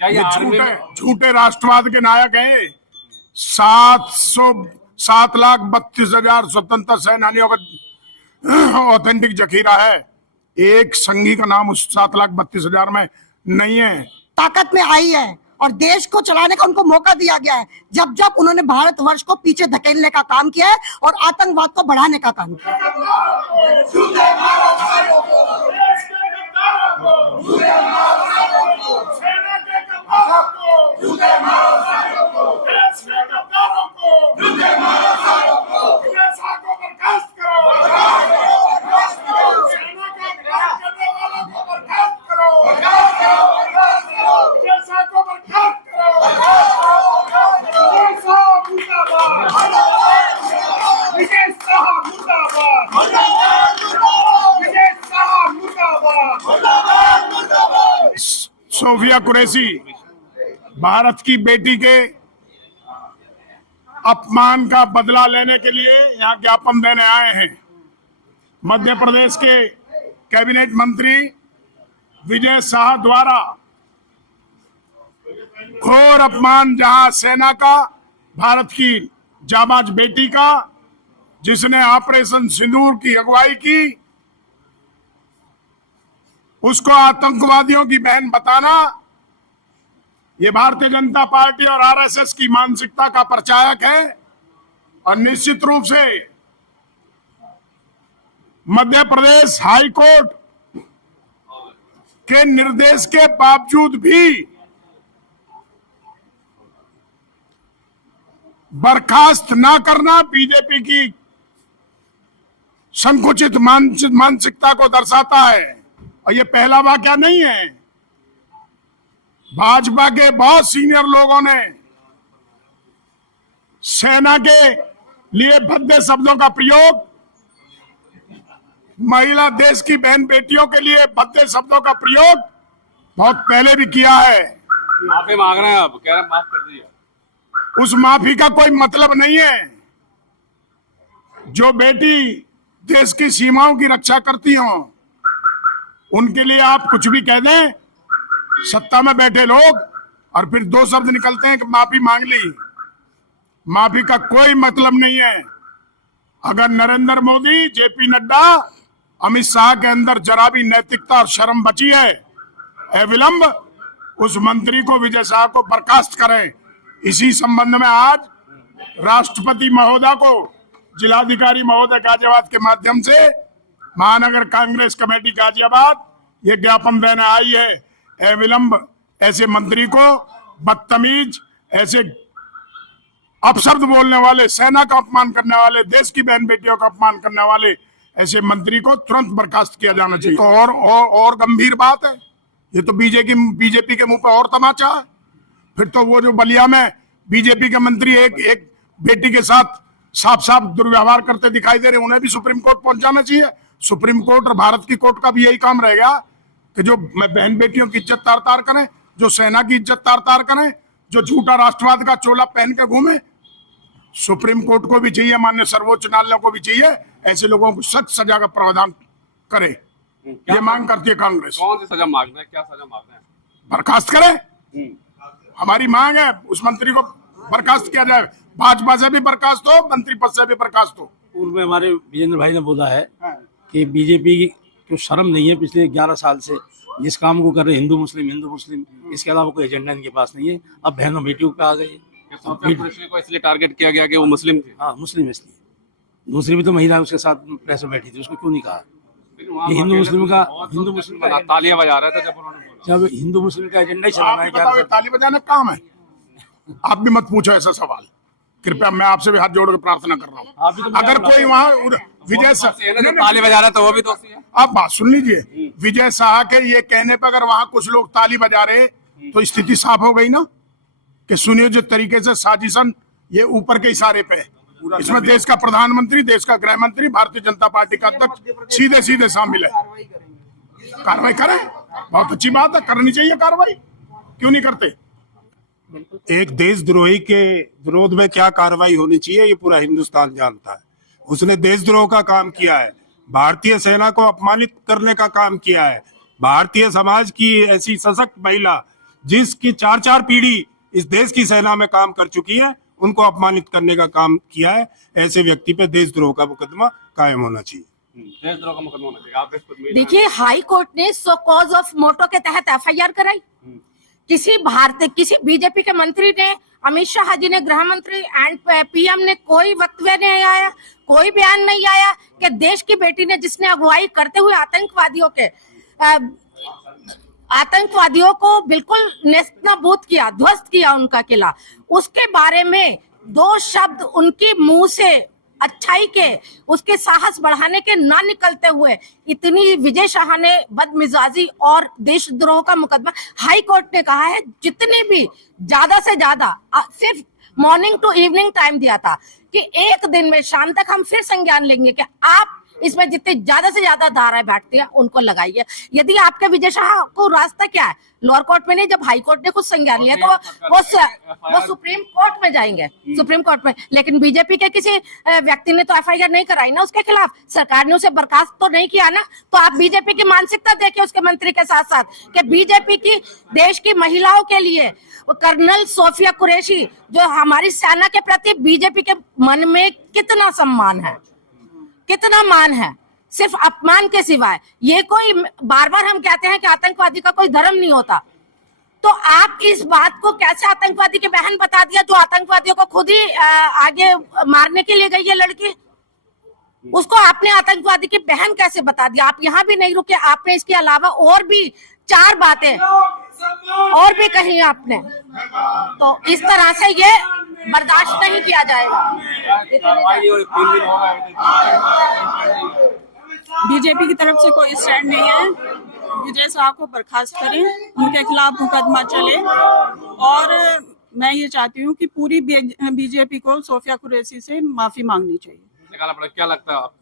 क्या ये आर्मी झूठे राष्ट्रवाद के नायक हैं। 7,32,000 स्वतंत्रता सेनानियों का ऑथेंटिक जखीरा है। एक संघी का नाम उस 7,32,000 में नहीं है। ताकत में आई है और देश को चलाने का उनको मौका दिया गया है जब जब उन्होंने भारतवर्ष को पीछे धकेलने का काम किया है और आतंकवाद को बढ़ाने का काम किया सोफिया कुरैशी भारत की बेटी के अपमान का बदला लेने के लिए यहाँ ज्ञापन देने आए हैं। मध्य प्रदेश के कैबिनेट मंत्री विजय शाह द्वारा घोर अपमान, जहां सेना का, भारत की जाबाज बेटी का, जिसने ऑपरेशन सिंदूर की अगुवाई की, उसको आतंकवादियों की बहन बताना, ये भारतीय जनता पार्टी और आरएसएस की मानसिकता का प्रचारक है। और निश्चित रूप से मध्य प्रदेश हाई कोर्ट के निर्देश के बावजूद भी बर्खास्त ना करना बीजेपी की संकुचित मानसिकता को दर्शाता है। और ये पहला वाकया नहीं है। भाजपा के बहुत सीनियर लोगों ने सेना के लिए भद्दे शब्दों का प्रयोग, महिला देश की बहन बेटियों के लिए भद्दे शब्दों का प्रयोग बहुत पहले भी किया है। माफी मांग रहे हैं, अब कह रहे हैं माफ कर दीजिए। उस माफी का कोई मतलब नहीं है। जो बेटी देश की सीमाओं की रक्षा करती हो, उनके लिए आप कुछ भी कह दें, सत्ता में बैठे लोग, और फिर दो शब्द निकलते हैं कि माफी मांग ली। माफी का कोई मतलब नहीं है। अगर नरेंद्र मोदी, जेपी नड्डा, अमित शाह के अंदर जरा भी नैतिकता और शर्म बची है, अविलंब उस मंत्री को, विजय शाह को बर्खास्त करें। इसी संबंध में आज राष्ट्रपति महोदय को जिलाधिकारी महोदय गाजियाबाद के माध्यम से महानगर कांग्रेस कमेटी गाजियाबाद ये ज्ञापन देने आई है। अविलंब ऐसे मंत्री को, बदतमीज, ऐसे अपशब्द बोलने वाले, सेना का अपमान करने वाले, देश की बहन बेटियों का अपमान करने वाले ऐसे मंत्री को तुरंत बर्खास्त किया जाना चाहिए। तो और गंभीर बात है। ये तो बीजेपी के मुंह पे और तमाचा है। फिर तो वो जो बलिया में बीजेपी के मंत्री एक बेटी के साथ साफ साफ दुर्व्यवहार करते दिखाई दे रहे, उन्हें भी सुप्रीम कोर्ट पहुंचाना चाहिए। सुप्रीम कोर्ट और भारत की कोर्ट का भी यही काम रहेगा कि जो बहन बेटियों की इज्जत तार तार करें, जो सेना की इज्जत तार तार करें, जो झूठा राष्ट्रवाद का चोला पहन के घूमे। सुप्रीम कोर्ट को भी चाहिए, माननीय सर्वोच्च न्यायालय को भी चाहिए, ऐसे लोगों को सख्त सजा का प्रावधान करे। ये मांग करती है कांग्रेस। कौन सी सजा मांग रहे हैं, क्या सजा मांग रहे हैं? बर्खास्त करें, हमारी मांग है। उस मंत्री को बर्खास्त किया जाए, भाजपा से भी बर्खास्त हो, मंत्री पद से भी बर्खास्त हो। पूर्व में हमारे विजेंद्र भाई ने बोला है कि बीजेपी को शर्म नहीं है, पिछले 11 साल से जिस काम को कर रहे हिंदू मुस्लिम, इसके अलावा कोई एजेंडा इनके पास नहीं है। अब बहनों बेटियों पे आ गई। को इसलिए टारगेट किया गया कि वो मुस्लिम थे। हाँ, मुस्लिम इसलिए। दूसरी भी तो महिला उसके साथ प्रेस में बैठी थी, उसको क्यों नहीं कहा? हिंदू मुस्लिम का तालियां बजा रहे थे जब उन्होंने बोला। जब हिंदू मुस्लिम का एजेंडा ही चलाना है, क्या ताली बजाने का काम है? आप भी मत पूछो ऐसा सवाल, कृपया। मैं आपसे भी हाथ जोड़ के प्रार्थना कर रहा हूँ। अगर कोई वहाँ विजय ताली बजा रहा था, वो भी दोस्ती है। आप बात सुन लीजिए। विजय शाह के ये कहने पर अगर वहाँ कुछ लोग ताली बजा रहे तो स्थिति साफ हो गई ना, कि सुनियोजित तरीके से साजिशन ये ऊपर के इशारे पे है। इसमें देश का प्रधानमंत्री, देश का गृह मंत्री, भारतीय जनता पार्टी का अध्यक्ष सीधे सीधे शामिल है। कार्रवाई करें, बहुत अच्छी बात है, करनी चाहिए कार्रवाई, क्यों नहीं करते? एक देशद्रोही के विरोध में क्या कार्रवाई होनी चाहिए ये पूरा हिंदुस्तान जानता है। उसने देशद्रोह का काम किया है, भारतीय सेना को अपमानित करने का काम किया है। भारतीय समाज की ऐसी सशक्त महिला जिसकी 4-4 पीढ़ी इस देश की सेना में काम कर चुकी है, उनको अपमानित करने का काम किया है। ऐसे व्यक्ति पे देशद्रोह का मुकदमा कायम होना चाहिए। देशद्रोह का मुकदमा होना चाहिए। आप इस पर देखिए, हाई कोर्ट ने सो कॉज ऑफ मोटो के तहत एफआईआर कराई। किसी बीजेपी के मंत्री ने, अमित शाह जी ने, गृह मंत्री एंड पीएम ने कोई वक्तव्य नहीं आया, कोई बयान नहीं आया कि देश की बेटी ने, जिसने अगुवाई करते हुए आतंकवादियों को बिल्कुल नेस्तनाबूद किया, ध्वस्त किया उनका किला, उसके बारे में 2 शब्द उनके मुंह से अच्छाई के, उसके साहस बढ़ाने के ना निकलते हुए इतनी विजय शाह ने बदमिजाजी और देशद्रोह का मुकदमा, हाई कोर्ट ने कहा है जितनी भी ज्यादा से ज्यादा सिर्फ मॉर्निंग टू इवनिंग टाइम दिया था कि एक दिन में शाम तक हम फिर संज्ञान लेंगे कि आप इसमें जितनी ज्यादा से ज्यादा धाराएं बैठती हैं उनको लगाइए। यदि आपके विजय शाह को रास्ता क्या है, लोअर कोर्ट में नहीं, जब हाई कोर्ट ने कुछ संज्ञान लिया तो वो सुप्रीम कोर्ट में जाएंगे, सुप्रीम कोर्ट में। लेकिन बीजेपी के किसी व्यक्ति ने तो एफआईआर नहीं कराई ना उसके खिलाफ, सरकार ने उसे बर्खास्त तो नहीं किया ना। तो आप बीजेपी की मानसिकता देखिए उसके मंत्री के साथ साथ, कि बीजेपी की देश की महिलाओं के लिए कर्नल सोफिया कुरैशी, जो हमारी सेना के प्रति बीजेपी के मन में कितना सम्मान है, कितना मान है, सिर्फ अपमान के सिवाय। ये कोई, बार बार हम कहते हैं कि आतंकवादी का कोई धर्म नहीं होता, तो आप इस बात को कैसे आतंकवादी की बहन बता दिया, जो आतंकवादियों को खुद ही आगे मारने के लिए गई है लड़की, उसको आपने आतंकवादी की बहन कैसे बता दिया? आप यहाँ भी नहीं रुके, आपने इसके अलावा और भी 4 बातें और भी कही आपने। तो इस तरह से ये बर्दाश्त नहीं किया जाएगा। बीजेपी की तरफ से कोई स्टैंड नहीं है। विजय शाह को बर्खास्त करें, उनके खिलाफ मुकदमा चले, और मैं ये चाहती हूँ कि पूरी बीजेपी को सोफिया कुरैशी से माफी मांगनी चाहिए। क्या लगता है, आप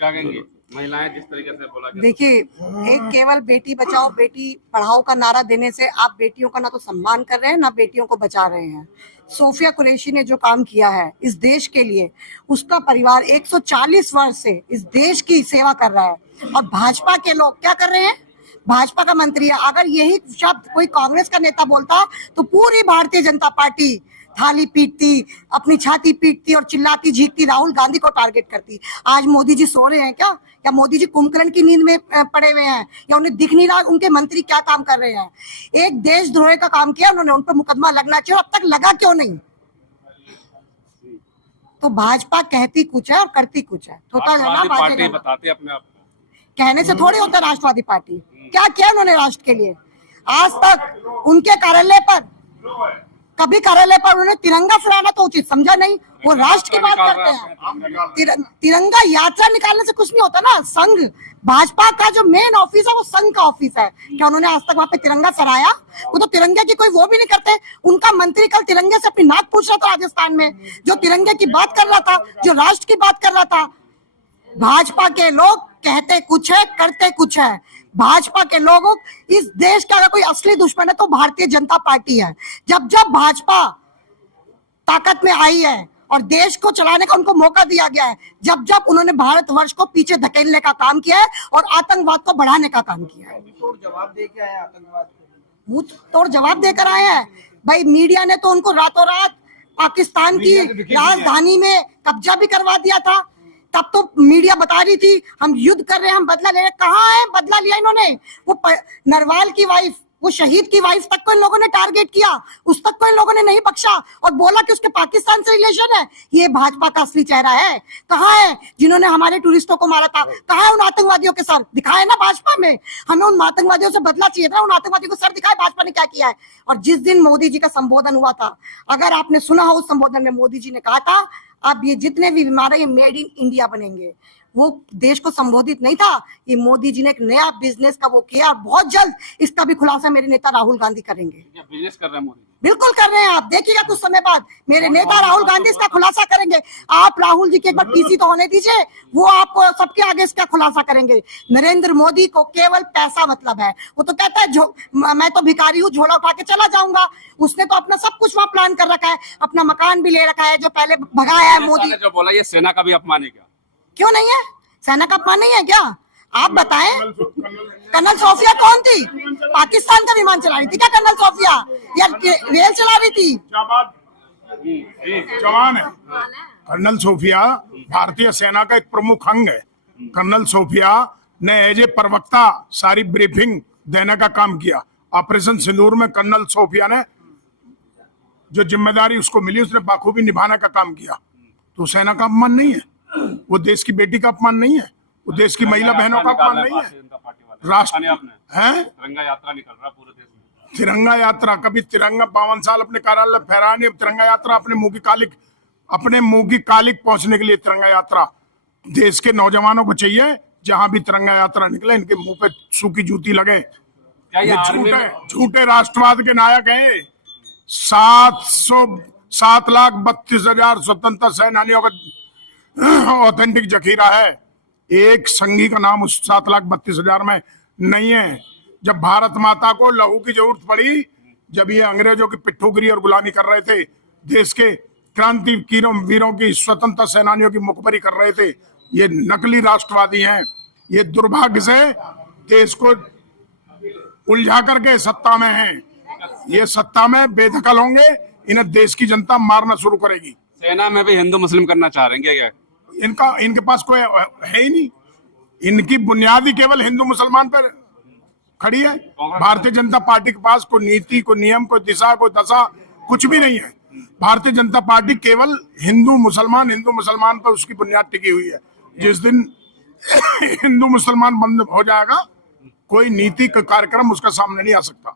क्या कहेंगे? महिलाएं जिस तरीके से बोला, देखिए, एक केवल बेटी बचाओ बेटी पढ़ाओ का नारा देने से आप बेटियों का ना तो सम्मान कर रहे हैं ना बेटियों को बचा रहे हैं। सोफिया कुरैशी ने जो काम किया है इस देश के लिए, उसका परिवार 140 वर्ष से इस देश की सेवा कर रहा है। और भाजपा के लोग क्या कर रहे हैं? भाजपा का मंत्री है, अगर यही शब्द कोई कांग्रेस का नेता बोलता तो पूरी भारतीय जनता पार्टी थाली पीटती, अपनी छाती पीटती और चिल्लाती झीकती, राहुल गांधी को टारगेट करती। आज मोदी जी सो रहे हैं क्या? या मोदी जी कुंभकर्ण की नींद में पड़े हुए हैं, या उन्हें दिख नहीं रहा उनके मंत्री क्या काम कर रहे हैं? एक देशद्रोह का काम किया उन्होंने, उन पर मुकदमा लगना चाहिए, अब तक लगा क्यों नहीं? तो भाजपा कहती कुछ है और करती कुछ है। होता है ना, पार्टी बताते अपने आप को, कहने से थोड़ी होता राष्ट्रवादी पार्टी। क्या किया उन्होंने राष्ट्र के लिए? आज तक उनके कार्यालय पर, कभी कार्यालय पर उन्होंने तिरंगा फहराना तो उचित समझा नहीं, वो राष्ट्र की बात करते हैं। तिरंगा यात्रा निकालने से कुछ नहीं होता ना। संघ, भाजपा का जो मेन ऑफिस है वो संघ का ऑफिस है। क्या उन्होंने आज तक वहां पे तिरंगा फहराया? वो तो तिरंगे की कोई वो भी नहीं करते। उनका मंत्री कल तिरंगे से अपनी नाक पूछ रहा था राजस्थान में, जो तिरंगे की बात कर रहा था, जो राष्ट्र की बात कर रहा था। भाजपा के लोग कहते कुछ है, करते कुछ है। भाजपा के लोगों, इस देश का अगर कोई असली दुश्मन है तो भारतीय जनता पार्टी है। जब जब भाजपा ताकत में आई है और देश को चलाने का उनको मौका दिया गया है, जब जब उन्होंने भारतवर्ष को पीछे धकेलने का काम किया है और आतंकवाद को बढ़ाने का काम किया है। जवाब दे के आए आतंकवाद को, मुंह तोड़ जवाब देकर आए हैं। भाई, मीडिया ने तो उनको रातों रात पाकिस्तान की राजधानी में कब्जा भी करवा दिया था। तब तो मीडिया बता रही थी हम युद्ध कर रहे हैं, हम बदला ले रहे हैं। कहाँ है बदला लिया इन्होंने? वो नरवाल की वाइफ, वो शहीद की वाइफ तक को इन लोगों ने टारगेट किया, उस तक को इन लोगों ने नहीं बख्शा और बोला कि उसके पाकिस्तान से रिलेशन है। ये भाजपा का असली चेहरा है। कहाँ है जिन्होंने हमारे टूरिस्टों को मारा था? कहाँ है उन आतंकवादियों के सर? दिखाए ना भाजपा में। हमें उन आतंकवादियों से बदला चाहिए था, उन आतंकवादियों को सर दिखाए भाजपा ने क्या किया है। और जिस दिन मोदी जी का संबोधन हुआ था, अगर आपने सुना हो, उस संबोधन में मोदी जी ने कहा था अब ये जितने भी बीमार है ये मेड इन इंडिया बनेंगे। वो देश को संबोधित नहीं था, ये मोदी जी ने एक नया बिजनेस का वो किया। बहुत जल्द इसका भी खुलासा मेरे नेता राहुल गांधी करेंगे। बिजनेस कर रहे हैं मोदी? बिल्कुल कर रहे हैं। आप देखिएगा कुछ समय बाद मेरे नेता राहुल गांधी इसका खुलासा करेंगे। आप राहुल जी के एक बार पीसी तो होने दीजिए, वो आपको सबके आगे इसका खुलासा करेंगे। नरेंद्र मोदी को केवल पैसा मतलब है। वो तो कहता है मैं तो भिखारी हूँ, झोला उठा के चला जाऊंगा। उसने तो अपना सब कुछ वहाँ प्लान कर रखा है, अपना मकान भी ले रखा है जो पहले भगाया है मोदी। जो बोला ये सेना का भी अपमान है क्या? क्यों नहीं है? सेना का अपमान नहीं है क्या? आप बताएं, कर्नल सोफिया कौन थी? पाकिस्तान का विमान चला रही थी क्या कर्नल सोफिया, या रेल चला रही थी? जवान है। कर्नल सोफिया भारतीय सेना का एक प्रमुख अंग है। कर्नल सोफिया ने एज ए प्रवक्ता सारी ब्रीफिंग देने का काम किया। ऑपरेशन सिंदूर में कर्नल सोफिया ने जो जिम्मेदारी उसको मिली उसने बाखूबी निभाने का काम किया। तो सेना का अपमान नहीं है, वो देश की बेटी का अपमान नहीं है, वो देश की महिला बहनों का अपमान नहीं है। राष्ट्र है तिरंगा यात्रा निकल रहा पूरे देश में। तिरंगा यात्रा, कभी तिरंगा 52 साल अपने कार्यालय फहराया नहीं। अब तिरंगा यात्रा अपने मुंह की कालिक पहुंचने के लिए तिरंगा यात्रा देश के नौजवानों को चाहिए। जहां भी तिरंगा यात्रा निकले इनके मुंह पे सूखी जूती लगे। क्या ये आर्मी में झूठे राष्ट्रवाद के नायक हैं। 7,32,000 स्वतंत्रता सेनानियों का ऑथेंटिक जखीरा है। एक संघी का नाम उस 7,32,000 में नहीं है। जब भारत माता को लहू की जरूरत पड़ी, जब ये अंग्रेजों की पिट्ठूगिरी और गुलामी कर रहे थे, देश के क्रांति वीरों की स्वतंत्रता सेनानियों की मुखबरी कर रहे थे, ये नकली राष्ट्रवादी हैं। ये दुर्भाग्य से देश को उलझा करके सत्ता में हैं। ये सत्ता में बेदखल होंगे, इन्हें देश की जनता मारना शुरू करेगी। सेना में भी हिंदू मुस्लिम करना चाह रहे हैं क्या? इनके पास कोई है ही नहीं। इनकी बुनियादी केवल हिंदू मुसलमान पर खड़ी है। भारतीय जनता पार्टी के पास कोई नीति, कोई नियम, कोई दिशा, कोई दशा कुछ भी नहीं है। भारतीय जनता पार्टी केवल हिंदू मुसलमान पर उसकी बुनियाद टिकी हुई है। जिस दिन हिंदू मुसलमान बंद हो जाएगा, कोई नीति का कार्यक्रम उसका सामने नहीं आ सकता।